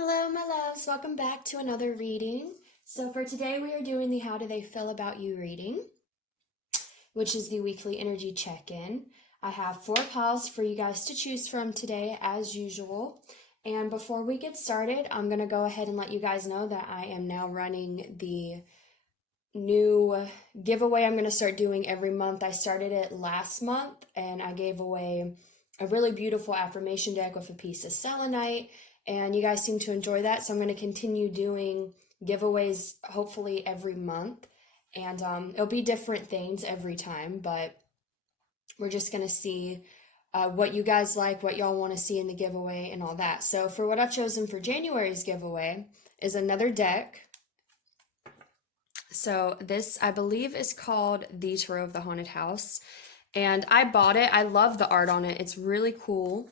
Hello, my loves. Welcome back to another reading. So, for today, we are doing the How Do They Feel About You reading, which is the weekly energy check in. I have 4 piles for you guys to choose from today, as usual. And before we get started, I'm going to go ahead and let you guys know that I am now running the new giveaway I'm going to start doing every month. I started it last month and I gave away a really beautiful affirmation deck with a piece of selenite, and you guys seem to enjoy that, so I'm going to continue doing giveaways hopefully every month, and it'll be different things every time, but we're just going to see what you guys like, what y'all want to see in the giveaway, and all that. So for what I've chosen for January's giveaway is another deck. So this, I believe, is called The Tarot of the Haunted House. And I bought it. I love the art on it. It's really cool.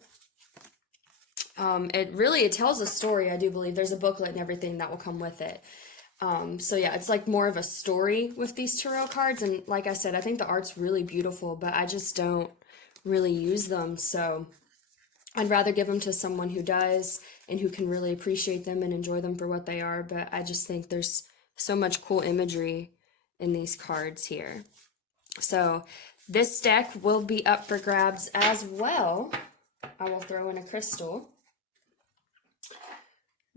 It tells a story, I do believe. There's a booklet and everything that will come with it. So yeah, it's like more of a story with these tarot cards. And like I said, I think the art's really beautiful, but I just don't really use them. So I'd rather give them to someone who does and who can really appreciate them and enjoy them for what they are. But I just think there's so much cool imagery in these cards here. So this deck will be up for grabs as well. I will throw in a crystal.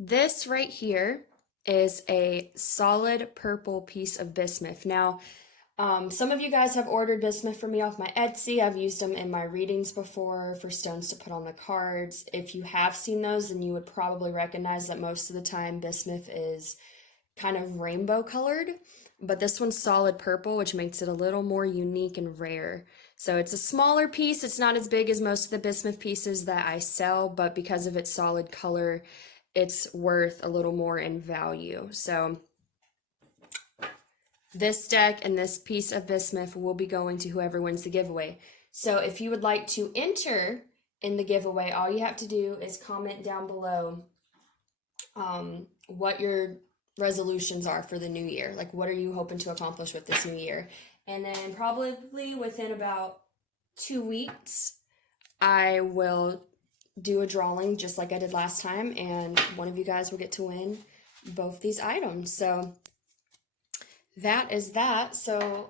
This right here is a solid purple piece of bismuth. Now, some of you guys have ordered bismuth for me off my Etsy. I've used them in my readings before for stones to put on the cards. If you have seen those, then you would probably recognize that most of the time bismuth is kind of rainbow colored, but this one's solid purple, which makes it a little more unique and rare. So it's a smaller piece. It's not as big as most of the bismuth pieces that I sell, but because of its solid color, it's worth a little more in value. So this deck and this piece of bismuth will be going to whoever wins the giveaway. So if you would like to enter in the giveaway, all you have to do is comment down below what your resolutions are for the new year. Like, what are you hoping to accomplish with this new year? And then probably within about 2 weeks, I will do a drawing just like I did last time, and one of you guys will get to win both these items. So that is that. So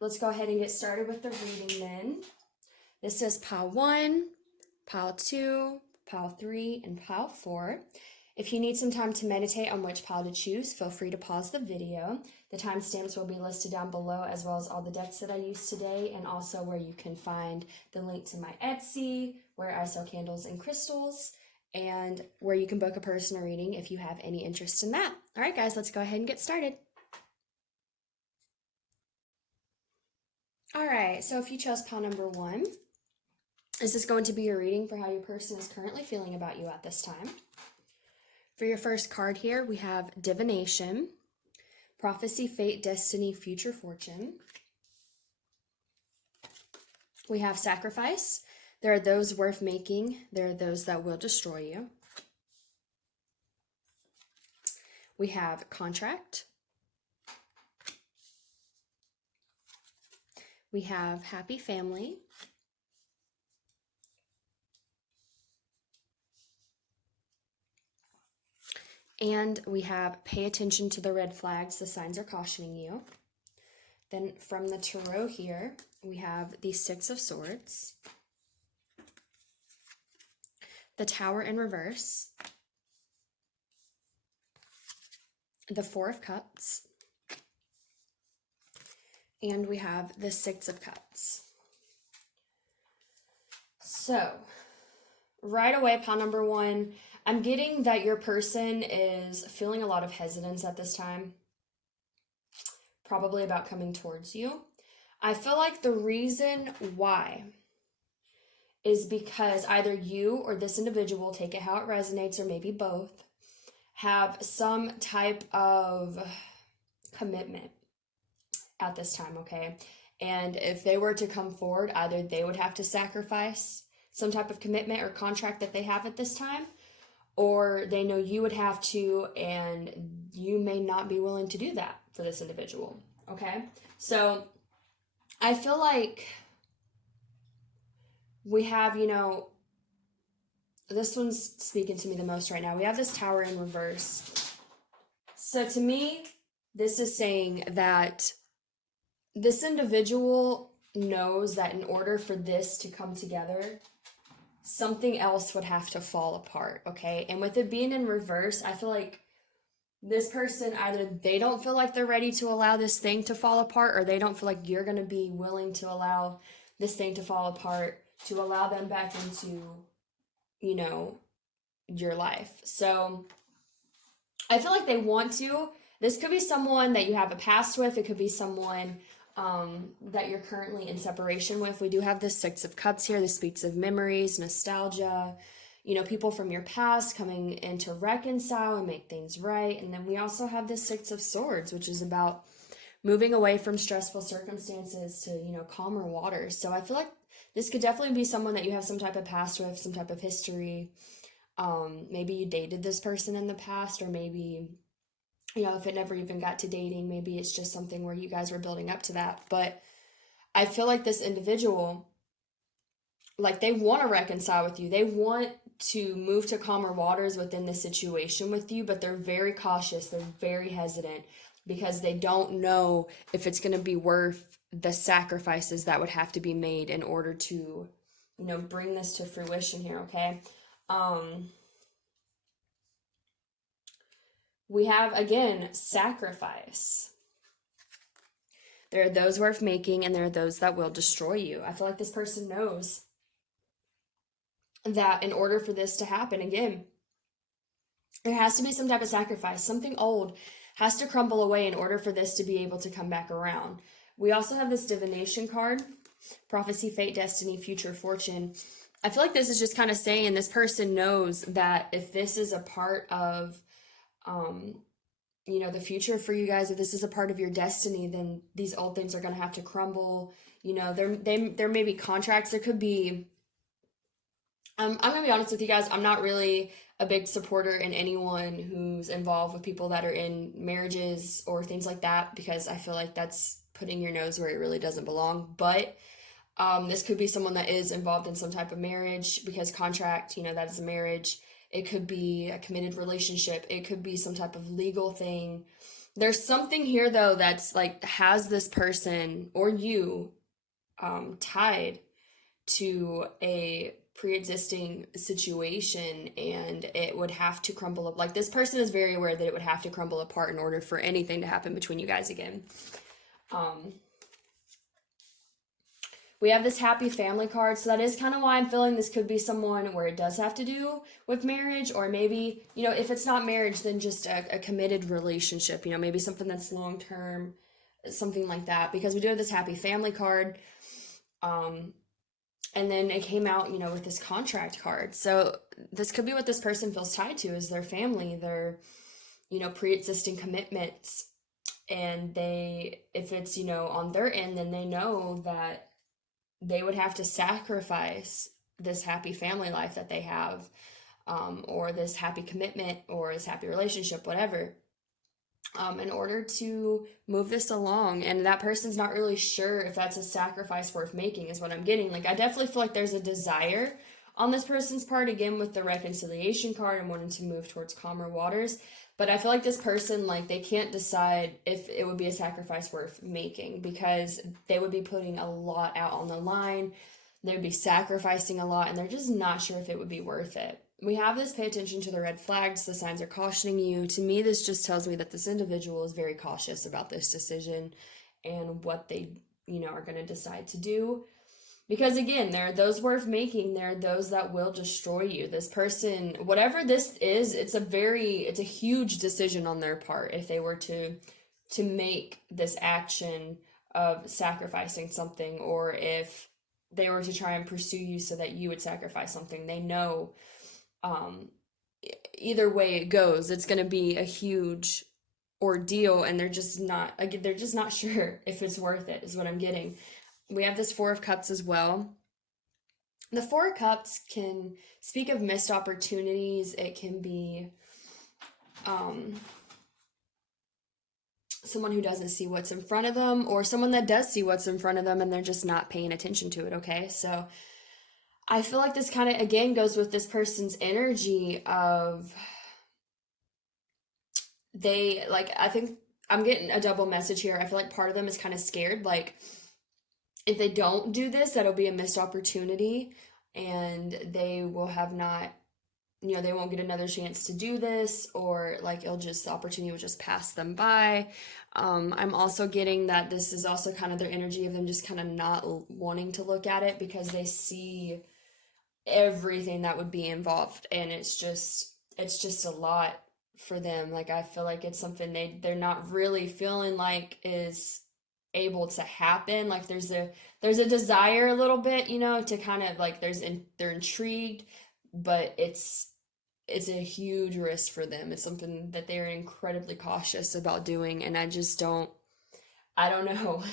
let's go ahead and get started with the reading then. This is pile 1, pile 2, pile 3, and pile 4. If you need some time to meditate on which pile to choose, feel free to pause the video. The timestamps will be listed down below, as well as all the decks that I used today, and also where you can find the link to my Etsy, where I sell candles and crystals, and where you can book a personal reading if you have any interest in that. All right, guys, let's go ahead and get started. All right, so if you chose pile number 1, this is going to be your reading for how your person is currently feeling about you at this time. For your first card here, we have Divination, Prophecy, Fate, Destiny, Future Fortune. We have Sacrifice. There are those worth making. There are those that will destroy you. We have Contract. We have Happy Family. And we have Pay Attention to the Red Flags. The signs are cautioning you. Then from the tarot here, we have the Six of Swords, the Tower in reverse, the Four of Cups, and we have the Six of Cups. So, right away, pile number 1, I'm getting that your person is feeling a lot of hesitance at this time, probably about coming towards you. I feel like the reason why is because either you or this individual, take it how it resonates, or maybe both, have some type of commitment at this time, okay? And if they were to come forward, either they would have to sacrifice some type of commitment or contract that they have at this time, or they know you would have to, and you may not be willing to do that for this individual, okay? So I feel like we have, this one's speaking to me the most right now. We have this Tower in reverse. So to me, this is saying that this individual knows that in order for this to come together, something else would have to fall apart, okay? And with it being in reverse, I feel like this person, either they don't feel like they're ready to allow this thing to fall apart, or they don't feel like you're going to be willing to allow this thing to fall apart, to allow them back into, you know, your life. So I feel like they want to. This could be someone that you have a past with. It could be someone that you're currently in separation with. We do have the Six of Cups here. This speaks of memories, nostalgia, you know, people from your past coming in to reconcile and make things right. And then we also have the Six of Swords, which is about moving away from stressful circumstances to, you know, calmer waters. So I feel like this could definitely be someone that you have some type of past with, some type of history. Maybe you dated this person in the past, or maybe, you know, if it never even got to dating, maybe it's just something where you guys were building up to that. But I feel like this individual, like, they want to reconcile with you. They want to move to calmer waters within the situation with you, but they're very cautious. They're very hesitant because they don't know if it's going to be worth the sacrifices that would have to be made in order to, you know, bring this to fruition here, okay? We have, again, sacrifice. There are those worth making, and there are those that will destroy you. I feel like this person knows that in order for this to happen, again, there has to be some type of sacrifice. Something old has to crumble away in order for this to be able to come back around. We also have this divination card, prophecy, fate, destiny, future, fortune. I feel like this is just kind of saying this person knows that if this is a part of, you know, the future for you guys, if this is a part of your destiny, then these old things are going to have to crumble. You know, there may be contracts. There could be, I'm going to be honest with you guys, I'm not really a big supporter in anyone who's involved with people that are in marriages or things like that, because I feel like that's putting your nose where it really doesn't belong. But this could be someone that is involved in some type of marriage, because contract, you know, that is a marriage. It could be a committed relationship. It could be some type of legal thing. There's something here, though, that's like has this person or you tied to a pre-existing situation, and it would have to crumble up. Like, this person is very aware that it would have to crumble apart in order for anything to happen between you guys again. We have this happy family card, so that is kind of why I'm feeling this could be someone where it does have to do with marriage, or maybe, you know, if it's not marriage, then just a committed relationship, you know, maybe something that's long-term, something like that, because we do have this happy family card, and then it came out, you know, with this contract card. So this could be what this person feels tied to, is their family, their, you know, pre-existing commitments, and they, if it's, you know, on their end, then they know that they would have to sacrifice this happy family life that they have, or this happy commitment, or this happy relationship, whatever, in order to move this along. And that person's not really sure if that's a sacrifice worth making, is what I'm getting. Like, I definitely feel like there's a desire on this person's part, again, with the reconciliation card and wanting to move towards calmer waters. But I feel like this person, like, they can't decide if it would be a sacrifice worth making, because they would be putting a lot out on the line. They would be sacrificing a lot, and they're just not sure if it would be worth it. We have this pay attention to the red flags. The signs are cautioning you. To me, this just tells me that this individual is very cautious about this decision and what they, you know, are going to decide to do. Because again, there are those worth making, there are those that will destroy you. This person, whatever this is, it's a huge decision on their part if they were to make this action of sacrificing something, or if they were to try and pursue you so that you would sacrifice something. They know either way it goes, it's going to be a huge ordeal, and they're just not sure if it's worth it, is what I'm getting. We have this Four of Cups as well. The Four of Cups can speak of missed opportunities. It can be someone who doesn't see what's in front of them, or someone that does see what's in front of them and they're just not paying attention to it, okay? So I feel like this kind of, again, goes with this person's energy of they, like, I think I'm getting a double message here. I feel like part of them is kind of scared. Like, if they don't do this, that'll be a missed opportunity and they will have not, they won't get another chance to do this, or like the opportunity will just pass them by. I'm also getting that this is also kind of their energy of them just kind of not wanting to look at it because they see everything that would be involved, and it's just a lot for them. Like, I feel like it's something they're not really feeling like is able to happen. Like, there's a desire a little bit, to kind of like they're intrigued, but it's a huge risk for them. It's something that they're incredibly cautious about doing, and I don't know.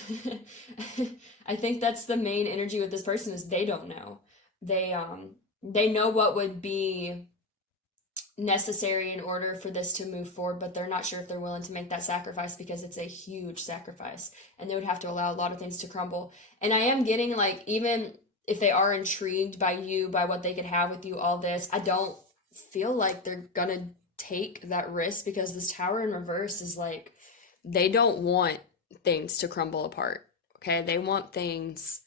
I think that's the main energy with this person is they don't know. They know what would be necessary in order for this to move forward, but they're not sure if they're willing to make that sacrifice because it's a huge sacrifice and they would have to allow a lot of things to crumble. And I am getting, like, even if they are intrigued by you, by what they could have with you, all this, I don't feel like they're gonna take that risk because this Tower in reverse is like they don't want things to crumble apart. Okay, they want things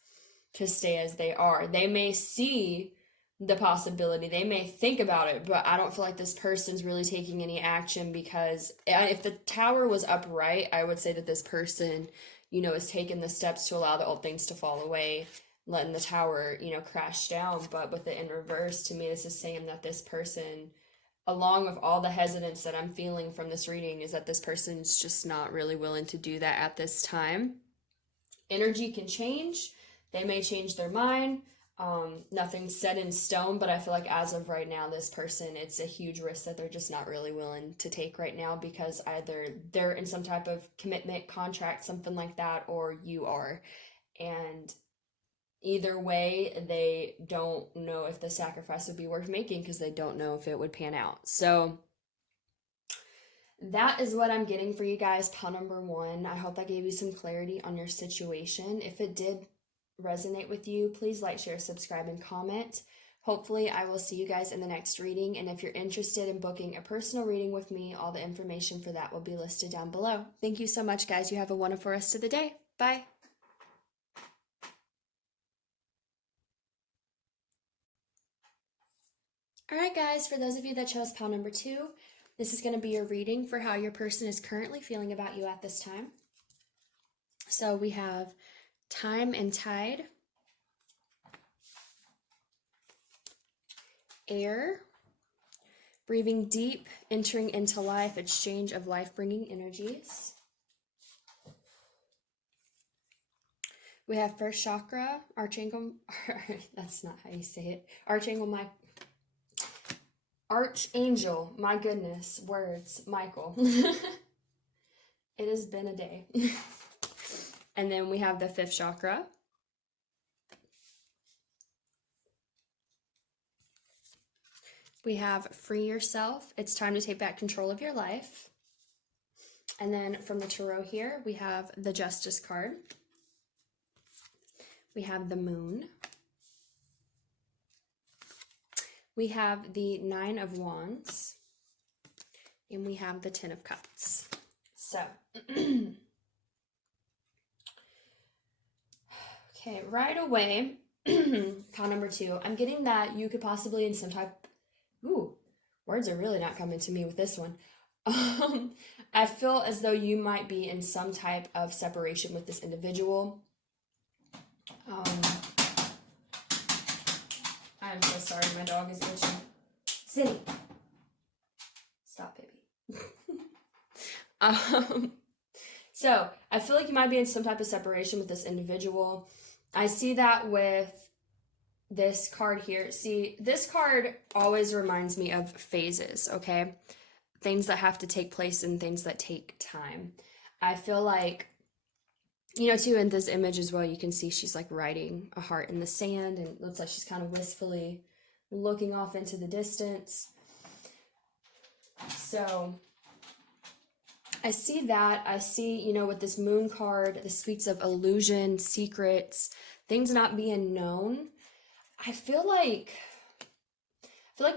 to stay as they are. They may see the possibility, they may think about it, but I don't feel like this person's really taking any action because if the Tower was upright, I would say that this person, is taking the steps to allow the old things to fall away, letting the Tower, crash down. But with it in reverse, to me, this is saying that this person, along with all the hesitance that I'm feeling from this reading, is that this person's just not really willing to do that at this time. Energy can change. They may change their mind. Nothing's set in stone, but I feel like as of right now, this person, it's a huge risk that they're just not really willing to take right now because either they're in some type of commitment, contract, something like that, or you are. And either way, they don't know if the sacrifice would be worth making because they don't know if it would pan out. So that is what I'm getting for you guys, pile number 1. I hope that gave you some clarity on your situation. If it did resonate with you, please like, share, subscribe, and comment. Hopefully I will see you guys in the next reading, and if you're interested in booking a personal reading with me, all the information for that will be listed down below. Thank you so much, guys. You have a wonderful rest of the day. Bye. Alright guys, for those of you that chose pile number 2, this is going to be your reading for how your person is currently feeling about you at this time. So we have Time and Tide, Air, breathing deep, entering into life, exchange of life-bringing energies. We have first chakra, Archangel, that's not how you say it, Archangel, my goodness, words, Michael. It has been a day. And then we have the 5th chakra. We have free yourself. It's time to take back control of your life. And then from the tarot here, we have the Justice card. We have the Moon. We have the 9 of Wands. And we have the 10 of Cups. So, okay, right away, pile number 2, I'm getting that you could possibly in some type, words are really not coming to me with this one. I feel as though you might be in some type of separation with this individual. I'm so sorry, my dog is itching. City. Stop, baby. So I feel like you might be in some type of separation with this individual. I see that with this card here. See, this card always reminds me of phases, okay? Things that have to take place and things that take time. I feel like, too, in this image as well, you can see she's like writing a heart in the sand, and it looks like she's kind of wistfully looking off into the distance. So I see that. I see, with this Moon card, this speaks of illusion, secrets, things not being known. I feel like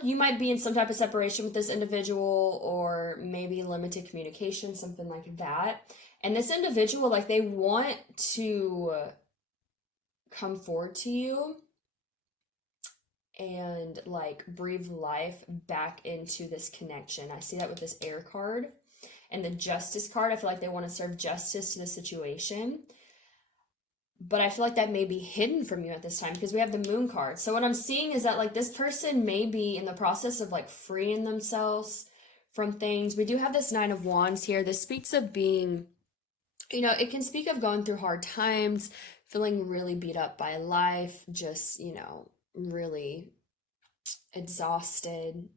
you might be in some type of separation with this individual, or maybe limited communication, something like that. And this individual, like, they want to come forward to you and like breathe life back into this connection. I see that with this air card and the justice card. I feel like they want to serve justice to the situation. But I feel like that may be hidden from you at this time because we have the moon card. So what I'm seeing is that like this person may be in the process of like freeing themselves from things. We do have this Nine of Wands here. This speaks of being, it can speak of going through hard times, feeling really beat up by life, just, really exhausted,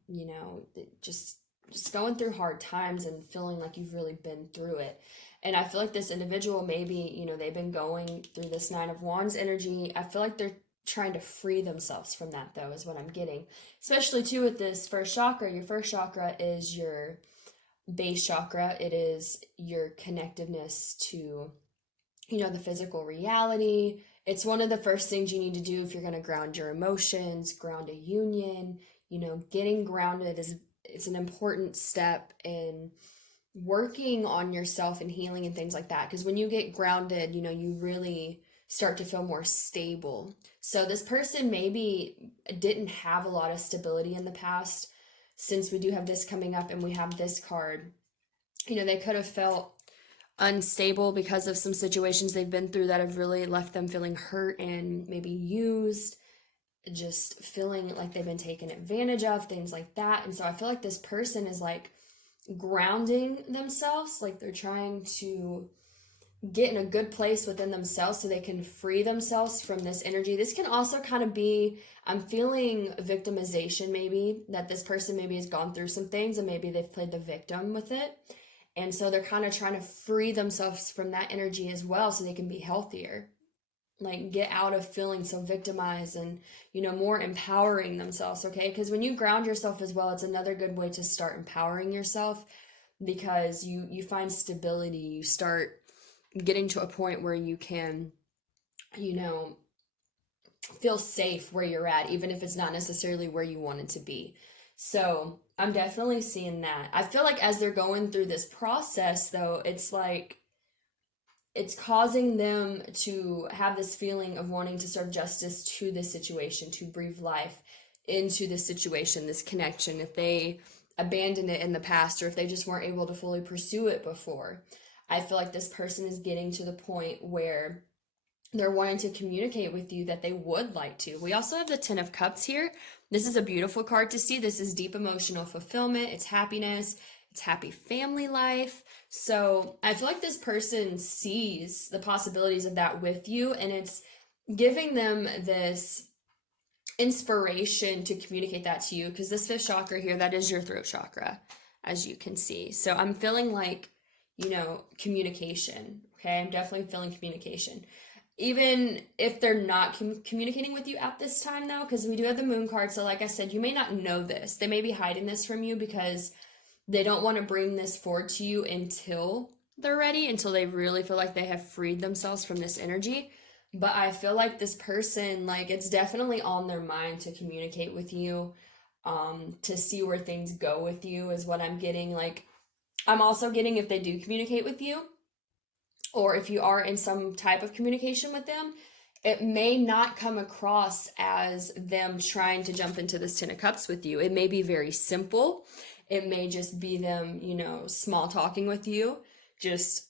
just going through hard times and feeling like you've really been through it. And I feel like this individual, maybe, they've been going through this Nine of Wands energy. I feel like they're trying to free themselves from that, though, is what I'm getting. Especially, too, with this first chakra. Your first chakra is your base chakra. It is your connectiveness to, the physical reality. It's one of the first things you need to do if you're going to ground your emotions, ground a union. Getting grounded is an important step in working on yourself and healing and things like that. Because when you get grounded, you really start to feel more stable. So this person maybe didn't have a lot of stability in the past. Since we do have this coming up and we have this card, they could have felt unstable because of some situations they've been through that have really left them feeling hurt and maybe used, just feeling like they've been taken advantage of, things like that. And so I feel like this person is like grounding themselves, like they're trying to get in a good place within themselves so they can free themselves from this energy. This can also kind of be, I'm feeling victimization, maybe, that this person maybe has gone through some things and maybe they've played the victim with it. And so they're kind of trying to free themselves from that energy as well so they can be healthier. Like get out of feeling so victimized and, more empowering themselves, okay? Because when you ground yourself as well, it's another good way to start empowering yourself because you find stability. You start getting to a point where you can, feel safe where you're at, even if it's not necessarily where you want it to be. So I'm definitely seeing that. I feel like as they're going through this process, though, it's like it's causing them to have this feeling of wanting to serve justice to this situation, to breathe life into this situation, this connection, if they abandoned it in the past or if they just weren't able to fully pursue it before. I feel like this person is getting to the point where they're wanting to communicate with you that they would like to. We also have the Ten of Cups here. This is a beautiful card to see. This is deep emotional fulfillment. It's happiness. It's happy family life. So I feel like this person sees the possibilities of that with you, and it's giving them this inspiration to communicate that to you, because this fifth chakra here, that is your throat chakra, as you can see. So I'm feeling like, communication. Okay, I'm definitely feeling communication. Even if they're not communicating with you at this time, though, because we do have the moon card. So like I said, you may not know this. They may be hiding this from you because they don't want to bring this forward to you until they're ready, until they really feel like they have freed themselves from this energy. But I feel like this person, like, it's definitely on their mind to communicate with you, to see where things go with you is what I'm getting. Like, I'm also getting if they do communicate with you, or if you are in some type of communication with them, it may not come across as them trying to jump into this Ten of Cups with you. It may be very simple. It may just be them, small talking with you, just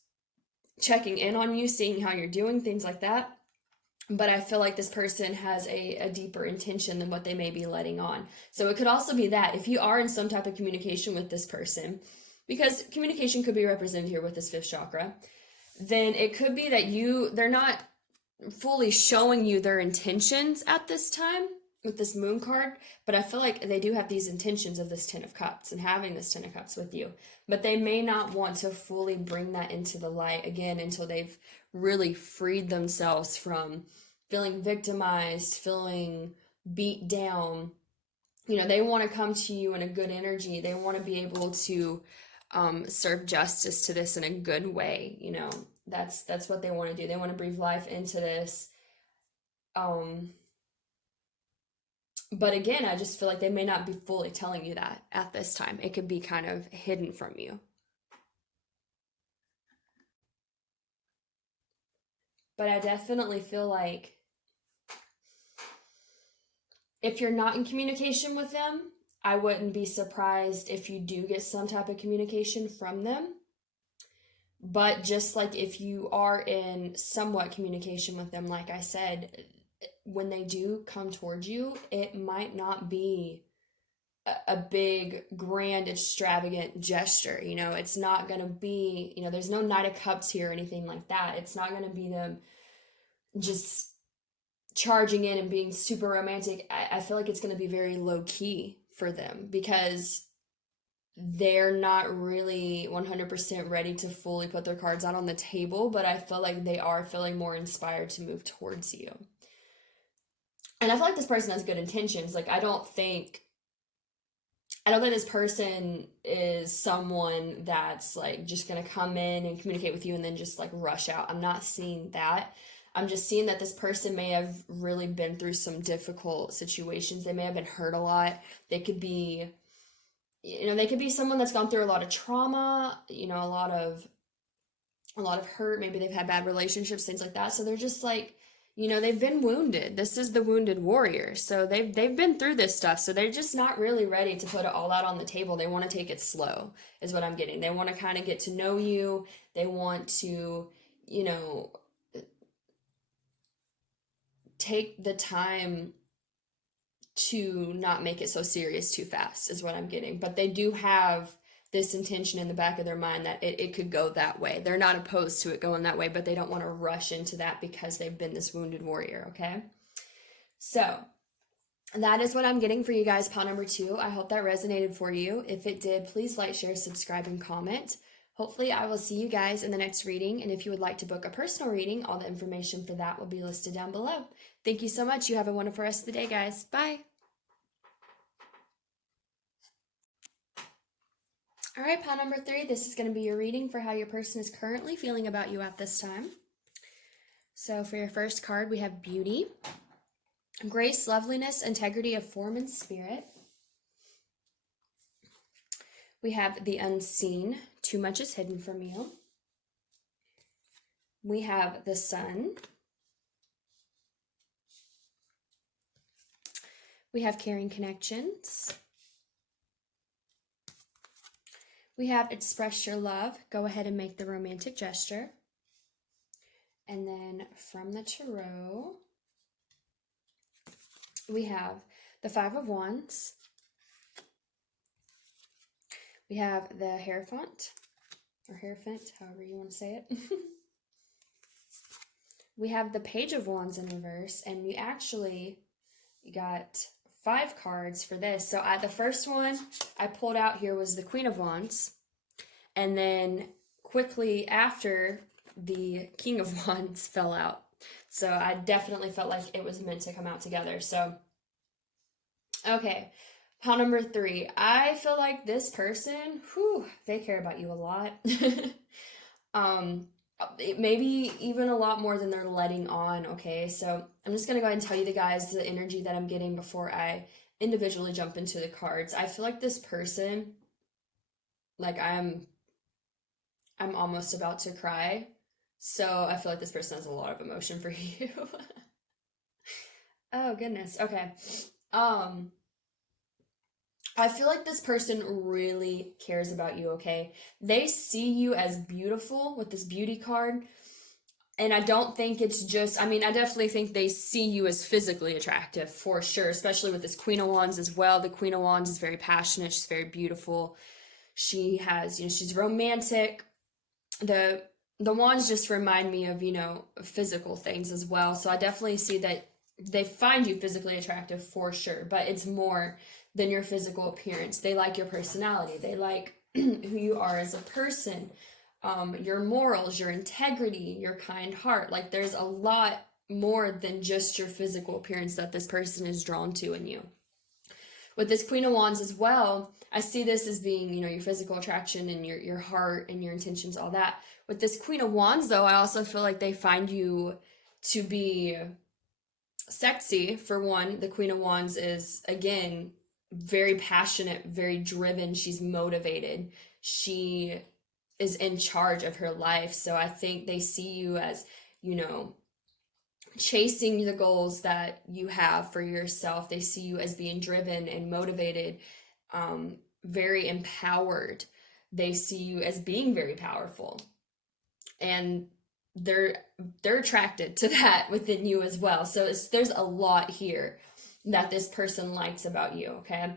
checking in on you, seeing how you're doing, things like that. But I feel like this person has a deeper intention than what they may be letting on. So it could also be that if you are in some type of communication with this person, because communication could be represented here with this fifth chakra, then it could be that they're not fully showing you their intentions at this time with this moon card, but I feel like they do have these intentions of this Ten of Cups and having this Ten of Cups with you, but they may not want to fully bring that into the light again until they've really freed themselves from feeling victimized, feeling beat down. They want to come to you in a good energy. They want to be able to serve justice to this in a good way. That's what they want to do. They want to breathe life into this. But again, I just feel like they may not be fully telling you that at this time. It could be kind of hidden from you. But I definitely feel like if you're not in communication with them, I wouldn't be surprised if you do get some type of communication from them. But just like if you are in somewhat communication with them, like I said, when they do come towards you, it might not be a big, grand, extravagant gesture. You know, it's not going to be, you know, there's no Knight of Cups here or anything like that. It's not going to be them just charging in and being super romantic. I feel like it's going to be very low key for them because they're not really 100% ready to fully put their cards out on the table, but I feel like they are feeling more inspired to move towards you. And I feel like this person has good intentions. Like, I don't think this person is someone that's like just gonna come in and communicate with you and then just like rush out. I'm not seeing that. I'm just seeing that this person may have really been through some difficult situations. They may have been hurt a lot. They could be, you know, they could be someone that's gone through a lot of trauma, you know, a lot of hurt. Maybe they've had bad relationships, things like that. So they're just like, you know, they've been wounded. This is the wounded warrior. So they've been through this stuff. So they're just not really ready to put it all out on the table. They want to take it slow, is what I'm getting. They want to kind of get to know you. They want to, you know, take the time to not make it so serious too fast, is what I'm getting. But they do have this intention in the back of their mind that it could go that way. They're not opposed to it going that way, but they don't want to rush into that because they've been this wounded warrior, okay? So that is what I'm getting for you guys, pile number 2. I hope that resonated for you. If it did, please like, share, subscribe, and comment. Hopefully I will see you guys in the next reading, and if you would like to book a personal reading, all the information for that will be listed down below. Thank you so much. You have a wonderful rest of the day, guys. Bye. All right, pile number 3, this is going to be your reading for how your person is currently feeling about you at this time. So for your first card, we have Beauty, Grace, Loveliness, Integrity of Form and Spirit. We have the Unseen, Too Much is Hidden from You. We have the Sun. We have Caring Connections. We have Express Your Love, Go Ahead and Make the Romantic Gesture. And then from the Tarot, we have the Five of Wands. We have the Hierophant, or Hierophant, however you want to say it. We have the Page of Wands in reverse, and we actually got 5 cards for this. So the first one I pulled out here was the Queen of Wands, and then quickly after, the King of Wands fell out. So I definitely felt like it was meant to come out together. So, okay, pile number 3. I feel like this person, they care about you a lot. Maybe even a lot more than they're letting on, okay? So I'm just going to go ahead and tell you guys the energy that I'm getting before I individually jump into the cards. I feel like this person, like I'm almost about to cry. So I feel like this person has a lot of emotion for you. Oh, goodness. Okay. I feel like this person really cares about you, okay? They see you as beautiful with this beauty card. And I don't think it's just, I definitely think they see you as physically attractive for sure, especially with this Queen of Wands as well. The Queen of Wands is very passionate. She's very beautiful. She has, she's romantic. The wands just remind me of, physical things as well. So I definitely see that they find you physically attractive for sure, but it's more than your physical appearance. They like your personality. They like who you are as a person, your morals, your integrity, your kind heart. Like there's a lot more than just your physical appearance that this person is drawn to in you. With this Queen of Wands as well, I see this as being, your physical attraction and your heart and your intentions, all that. With this Queen of Wands, though, I also feel like they find you to be sexy. For one, the Queen of Wands is, again, very passionate, very driven. She's motivated. She is in charge of her life. So I think they see you as, you know, chasing the goals that you have for yourself. They see you as being driven and motivated, very empowered. They see you as being very powerful. And they're attracted to that within you as well. So there's a lot here that this person likes about you, okay?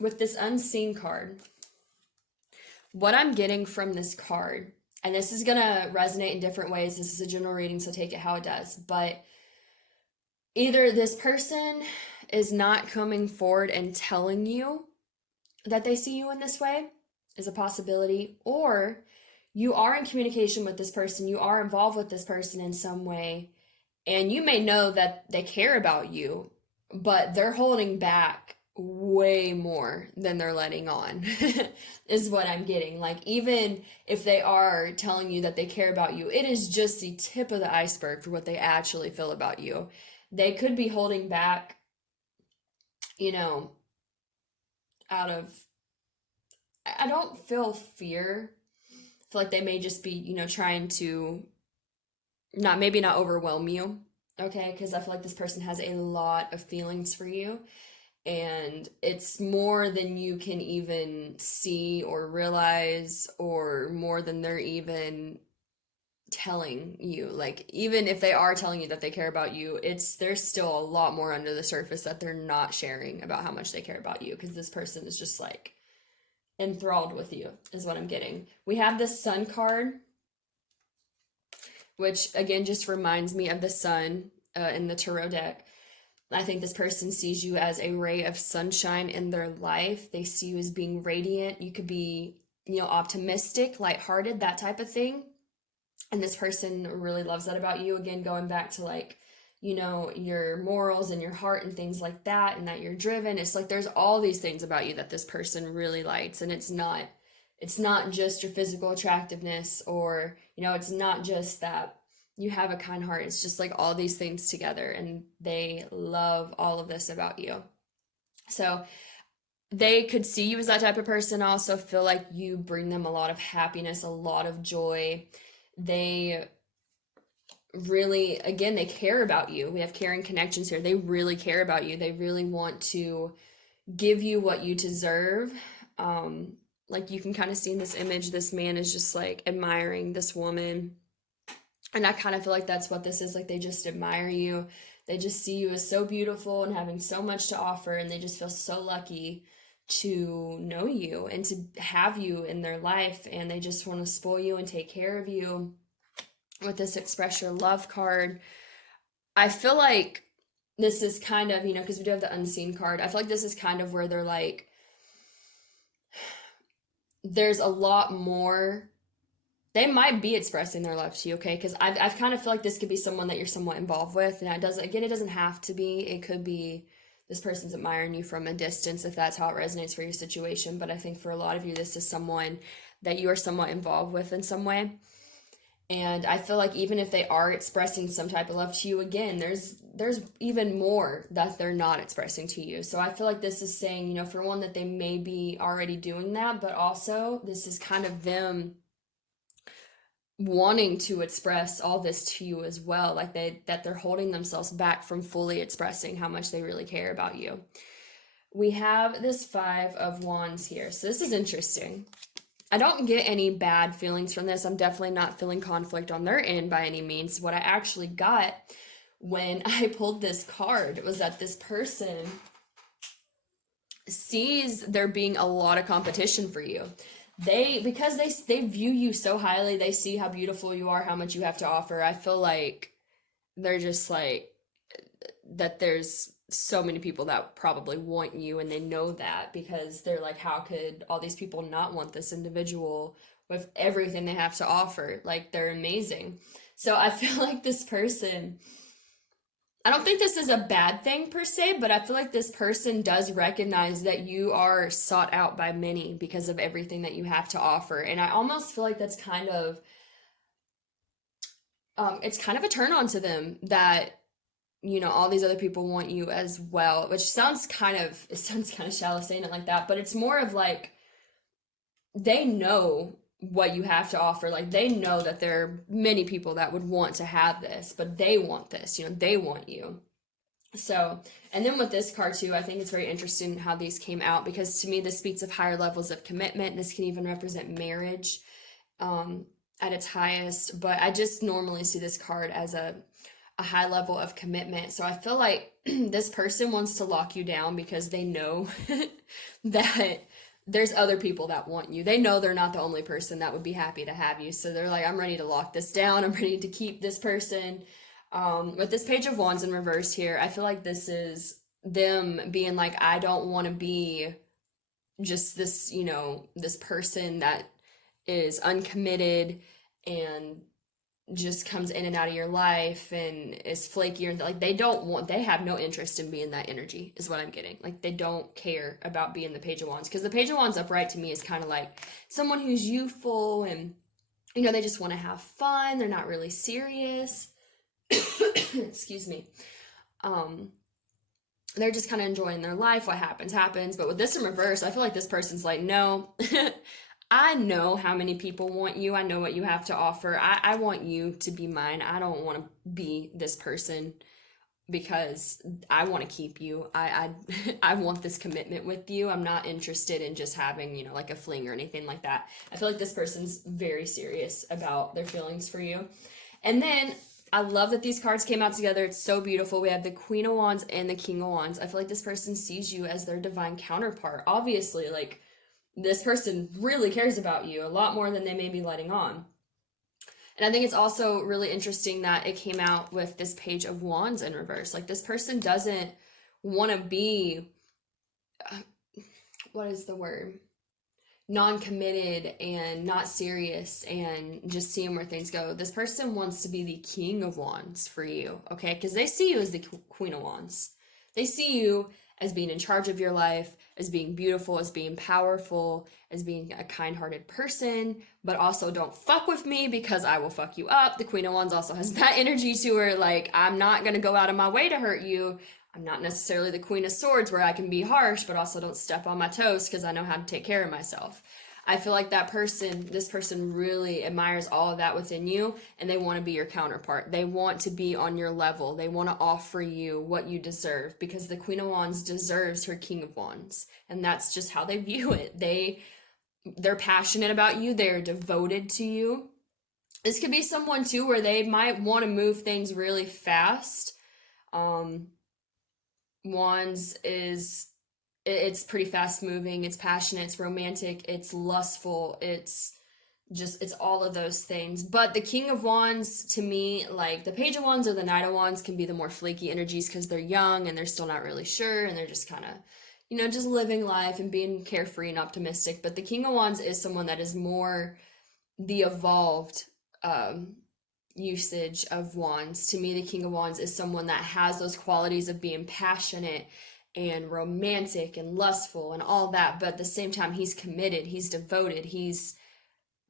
With this unseen card, what I'm getting from this card, and this is going to resonate in different ways. This is a general reading, so take it how it does. But either this person is not coming forward and telling you that they see you in this way, is a possibility, or you are in communication with this person, you are involved with this person in some way, and you may know that they care about you, but they're holding back way more than they're letting on, is what I'm getting. Like, even if they are telling you that they care about you, it is just the tip of the iceberg for what they actually feel about you. They could be holding back, you know, out of, I don't feel fear. I feel like they may just be, you know, trying to not overwhelm you, okay? Because I feel like this person has a lot of feelings for you, and it's more than you can even see or realize, or more than they're even telling you. Like, even if they are telling you that they care about you, there's still a lot more under the surface that they're not sharing about how much they care about you, because this person is just like enthralled with you, is what I'm getting. We have this Sun card, which again just reminds me of the sun in the tarot deck. I think this person sees you as a ray of sunshine in their life. They see you as being radiant. You could be, you know, optimistic, lighthearted, that type of thing. And this person really loves that about you. Again, going back to, like, you know, your morals and your heart and things like that, and that you're driven. It's like there's all these things about you that this person really likes, and it's not just your physical attractiveness, or, you know, it's not just that you have a kind heart. It's just like all these things together, and they love all of this about you. So they could see you as that type of person. Also feel like you bring them a lot of happiness, a lot of joy. They really, again, they care about you. We have caring connections here. They really care about you. They really want to give you what you deserve. Like, you can kind of see in this image, this man is just like admiring this woman. And I kind of feel like that's what this is. Like, they just admire you. They just see you as so beautiful and having so much to offer, and they just feel so lucky to know you and to have you in their life, and they just want to spoil you and take care of you. With this Express Your Love card, I feel like this is kind of, you know, because we do have the Unseen card, I feel like this is kind of where they're like, there's a lot more. They might be expressing their love to you, okay? Because I've kind of feel like this could be someone that you're somewhat involved with, and it doesn't have to be. It could be this person's admiring you from a distance, if that's how it resonates for your situation. But I think for a lot of you, this is someone that you are somewhat involved with in some way. And I feel like even if they are expressing some type of love to you, again, there's even more that they're not expressing to you. So I feel like this is saying, you know, for one, that they may be already doing that, but also this is kind of them wanting to express all this to you as well. Like, they're holding themselves back from fully expressing how much they really care about you. We have this Five of Wands here. So this is interesting. I don't get any bad feelings from this. I'm definitely not feeling conflict on their end by any means. What I actually got when I pulled this card was that this person sees there being a lot of competition for you. Because they view you so highly, they see how beautiful you are, how much you have to offer. I feel like they're just like, that there's so many people that probably want you, and they know that, because they're like, how could all these people not want this individual with everything they have to offer? Like, they're amazing. So I feel like this person, I don't think this is a bad thing per se, but I feel like this person does recognize that you are sought out by many because of everything that you have to offer. And I almost feel like that's kind of it's kind of a turn on to them that, you know, all these other people want you as well, which it sounds kind of shallow saying it like that, but it's more of like, they know what you have to offer. Like, they know that there are many people that would want to have this, but they want this, you know, they want you. So, and then with this card too, I think it's very interesting how these came out, because to me, this speaks of higher levels of commitment. This can even represent marriage at its highest, but I just normally see this card as a high level of commitment. So I feel like this person wants to lock you down because they know that there's other people that want you. They know they're not the only person that would be happy to have you. So they're like, I'm ready to lock this down. I'm ready to keep this person. With this Page of Wands in reverse here, I feel like this is them being like, I don't want to be just this, you know, this person that is uncommitted and just comes in and out of your life and is flaky, or like they have no interest in being that energy, is what I'm getting. Like, they don't care about being the Page of Wands, because the Page of Wands upright to me is kind of like someone who's youthful and, you know, they just want to have fun. They're not really serious. Excuse me. They're just kind of enjoying their life. What happens happens. But with this in reverse, I feel like this person's like, no, I know how many people want you. I know what you have to offer. I want you to be mine. I don't want to be this person, because I want to keep you. I want this commitment with you. I'm not interested in just having, you know, like a fling or anything like that. I feel like this person's very serious about their feelings for you. And then I love that these cards came out together. It's so beautiful. We have the Queen of Wands and the King of Wands. I feel like this person sees you as their divine counterpart. Obviously, like, this person really cares about you a lot more than they may be letting on. And I think it's also really interesting that it came out with this Page of Wands in reverse. Like, this person doesn't want to be, what is the word? Non-committed and not serious and just seeing where things go. This person wants to be the King of Wands for you, okay? Because they see you as the Queen of Wands. They see you as being in charge of your life, as being beautiful, as being powerful, as being a kind-hearted person, but also don't fuck with me because I will fuck you up. The Queen of Wands also has that energy to her, like, I'm not going to go out of my way to hurt you. I'm not necessarily the Queen of Swords where I can be harsh, but also don't step on my toes because I know how to take care of myself. I feel like this person really admires all of that within you, and they want to be your counterpart. They want to be on your level. They want to offer you what you deserve, because the Queen of Wands deserves her King of Wands, and that's just how they view it. They're passionate about you. They're devoted to you. This could be someone too where they might want to move things really fast. Wands it's pretty fast moving, it's passionate, it's romantic, it's lustful, it's all of those things. But the King of Wands, to me, like the Page of Wands or the Knight of Wands, can be the more flaky energies because they're young and they're still not really sure, and they're just kind of, you know, just living life and being carefree and optimistic. But the King of Wands is someone that is more the evolved usage of wands. To me, the King of Wands is someone that has those qualities of being passionate and romantic and lustful and all that, but at the same time, he's committed, he's devoted, he's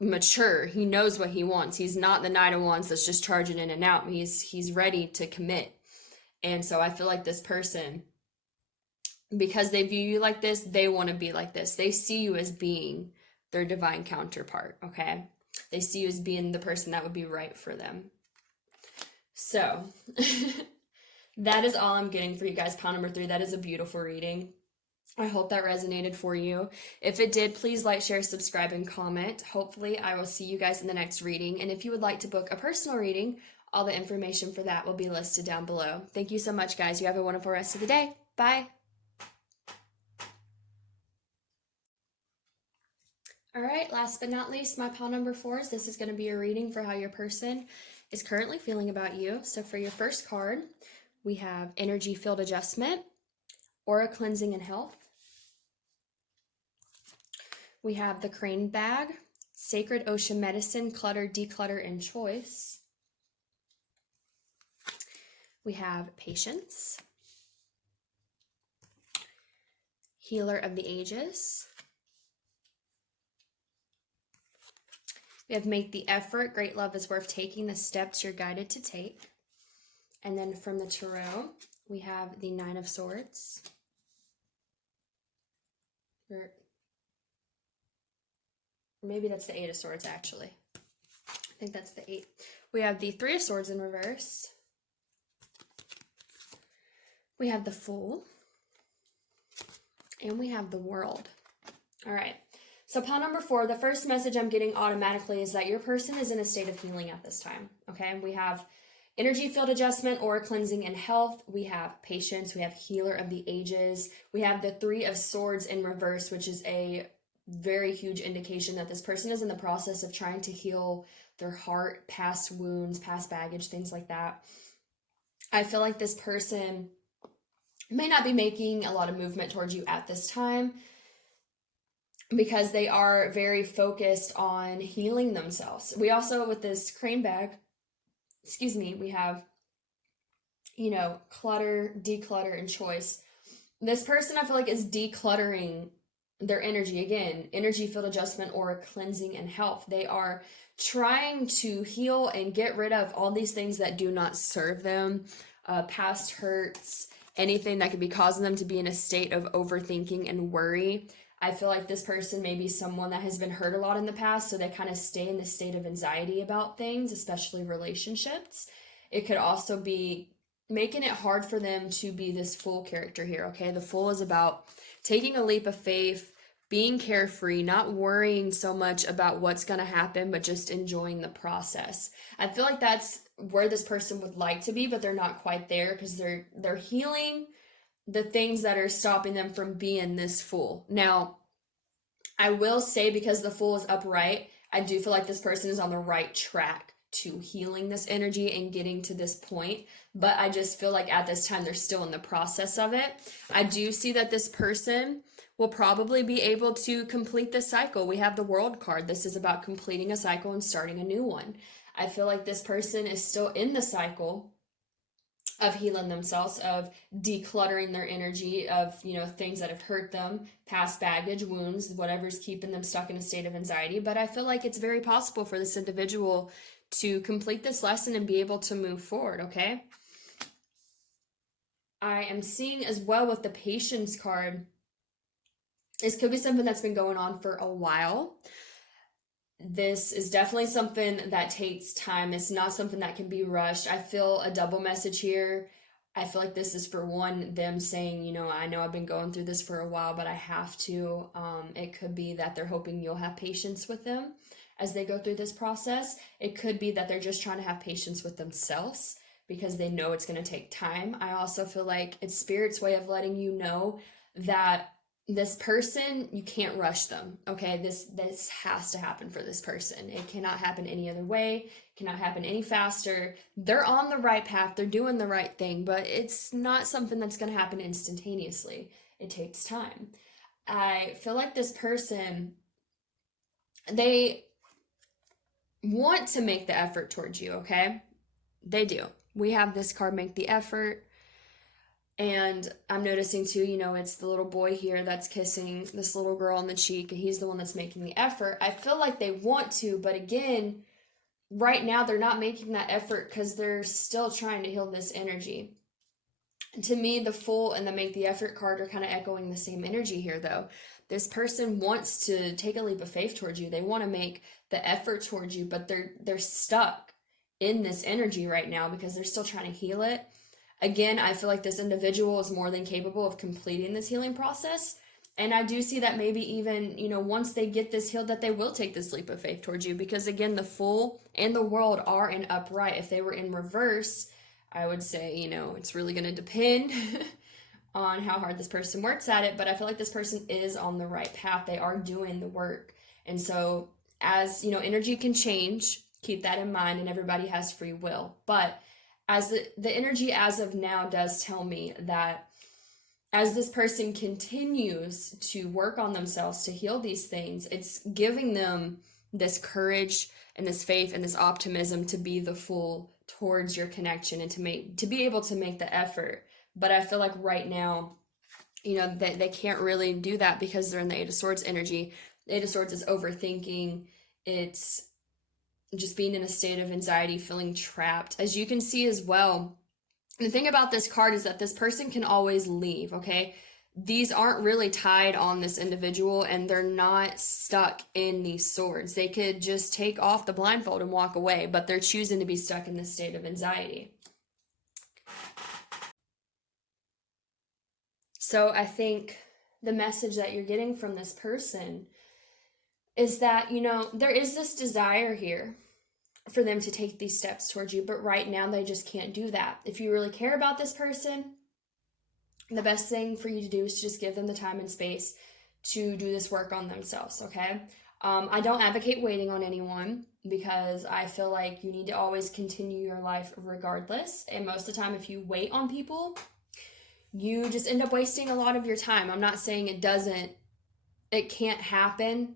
mature, he knows what he wants. He's not the Knight of Wands that's just charging in and out. He's ready to commit. And so I feel like this person, because they view you like this, they want to be like this. They see you as being their divine counterpart, okay? They see you as being the person that would be right for them. So that is all I'm getting for you guys. Pile number 3, that is a beautiful reading. I hope that resonated for you. If it did, please like, share, subscribe, and comment. Hopefully, I will see you guys in the next reading. And if you would like to book a personal reading, all the information for that will be listed down below. Thank you so much, guys. You have a wonderful rest of the day. Bye. All right, last but not least, my pile number 4s. This is going to be a reading for how your person is currently feeling about you. So for your first card, we have Energy Field Adjustment, Aura Cleansing and Health. We have the Crane Bag, Sacred Ocean Medicine, Clutter, Declutter, and Choice. We have Patience, Healer of the Ages, We have make the effort. Great love is worth taking the steps you're guided to take. And then from the Tarot, we have the Nine of Swords. Or maybe that's the Eight of Swords, actually. I think that's the 8. We have the Three of Swords in reverse. We have the Fool. And we have the World. All right. So pile number 4, the first message I'm getting automatically is that your person is in a state of healing at this time. Okay. We have energy field adjustment, aura cleansing, and health. We have patience. We have healer of the ages. We have the Three of Swords in reverse, which is a very huge indication that this person is in the process of trying to heal their heart, past wounds, past baggage, things like that. I feel like this person may not be making a lot of movement towards you at this time because they are very focused on healing themselves. We also, with this crane bag, we have, clutter, declutter, and choice. This person, I feel like, is decluttering their energy. Again, energy field adjustment, aura cleansing, and health. They are trying to heal and get rid of all these things that do not serve them, past hurts, anything that could be causing them to be in a state of overthinking and worry. I feel like this person may be someone that has been hurt a lot in the past, so they kind of stay in this state of anxiety about things, especially relationships. It could also be making it hard for them to be this Fool character here, okay? The Fool is about taking a leap of faith, being carefree, not worrying so much about what's going to happen, but just enjoying the process. I feel like that's where this person would like to be, but they're not quite there because they're healing the things that are stopping them from being this Fool. Now, I will say, because the Fool is upright, I do feel like this person is on the right track to healing this energy and getting to this point, but I just feel like at this time they're still in the process of it. I do see that this person will probably be able to complete this cycle. We have the World card. This is about completing a cycle and starting a new one. I feel like this person is still in the cycle of healing themselves, of decluttering their energy, of, things that have hurt them, past baggage, wounds, whatever's keeping them stuck in a state of anxiety. But I feel like it's very possible for this individual to complete this lesson and be able to move forward, okay? I am seeing as well with the Patience card, this could be something that's been going on for a while. This is definitely something that takes time. It's not something that can be rushed. I feel a double message here. I feel like this is, for one, them saying, I know I've been going through this for a while, but I have to. It could be that they're hoping you'll have patience with them as they go through this process. It could be that they're just trying to have patience with themselves because they know it's going to take time. I also feel like it's Spirit's way of letting you know that this person, you can't rush them, okay? This has to happen for this person. It cannot happen any other way. It cannot happen any faster. They're on the right path. They're doing the right thing, but it's not something that's going to happen instantaneously. It takes time. I feel like this person, they want to make the effort towards you, okay? They do. We have this card, make the effort. And I'm noticing too, it's the little boy here that's kissing this little girl on the cheek, and he's the one that's making the effort. I feel like they want to, but again, right now they're not making that effort because they're still trying to heal this energy. And to me, the Fool and the make the effort card are kind of echoing the same energy here, though. This person wants to take a leap of faith towards you. They want to make the effort towards you, but they're stuck in this energy right now because they're still trying to heal it. Again, I feel like this individual is more than capable of completing this healing process. And I do see that maybe even, once they get this healed, that they will take this leap of faith towards you. Because again, the Fool and the World are in upright. If they were in reverse, I would say, it's really going to depend on how hard this person works at it. But I feel like this person is on the right path. They are doing the work. And so as, energy can change, keep that in mind, and everybody has free will. But as the energy as of now does tell me that as this person continues to work on themselves to heal these things, it's giving them this courage and this faith and this optimism to be the Fool towards your connection and to be able to make the effort. But I feel like right now, they can't really do that because they're in the Eight of Swords energy. The Eight of Swords is overthinking. It's just being in a state of anxiety, feeling trapped. As you can see as well, the thing about this card is that this person can always leave, okay? These aren't really tied on this individual, and they're not stuck in these swords. They could just take off the blindfold and walk away, but they're choosing to be stuck in this state of anxiety. So I think the message that you're getting from this person is that, you know, there is this desire here for them to take these steps towards you, but right now they just can't do that. If you really care about this person, the best thing for you to do is to just give them the time and space to do this work on themselves, okay? I don't advocate waiting on anyone because I feel like you need to always continue your life regardless. And most of the time, if you wait on people, you just end up wasting a lot of your time. I'm not saying it can't happen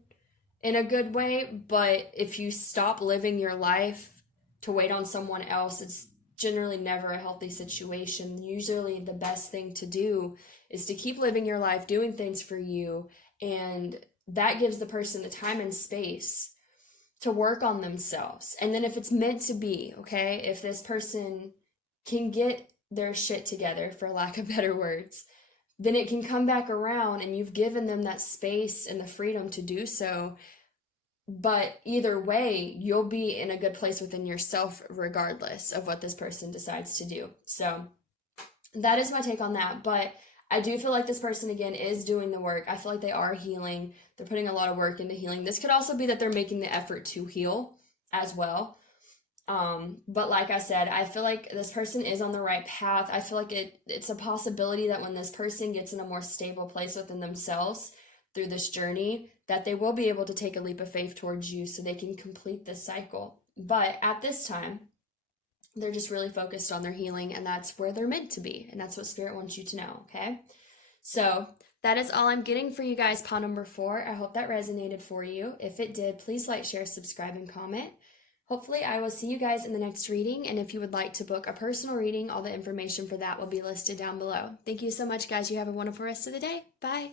in a good way, but if you stop living your life to wait on someone else, it's generally never a healthy situation. Usually the best thing to do is to keep living your life, doing things for you, and that gives the person the time and space to work on themselves. And then if it's meant to be, okay, if this person can get their shit together, for lack of better words, then it can come back around and you've given them that space and the freedom to do so. But either way, you'll be in a good place within yourself regardless of what this person decides to do. So that is my take on that. But I do feel like this person, again, is doing the work. I feel like they are healing. They're putting a lot of work into healing. This could also be that they're making the effort to heal as well. But like I said, I feel like this person is on the right path. I feel like it's a possibility that when this person gets in a more stable place within themselves through this journey, that they will be able to take a leap of faith towards you so they can complete this cycle. But at this time, they're just really focused on their healing, and that's where they're meant to be. And that's what Spirit wants you to know, okay? So that is all I'm getting for you guys, pile number 4. I hope that resonated for you. If it did, please like, share, subscribe, and comment. Hopefully, I will see you guys in the next reading. And if you would like to book a personal reading, all the information for that will be listed down below. Thank you so much, guys. You have a wonderful rest of the day. Bye.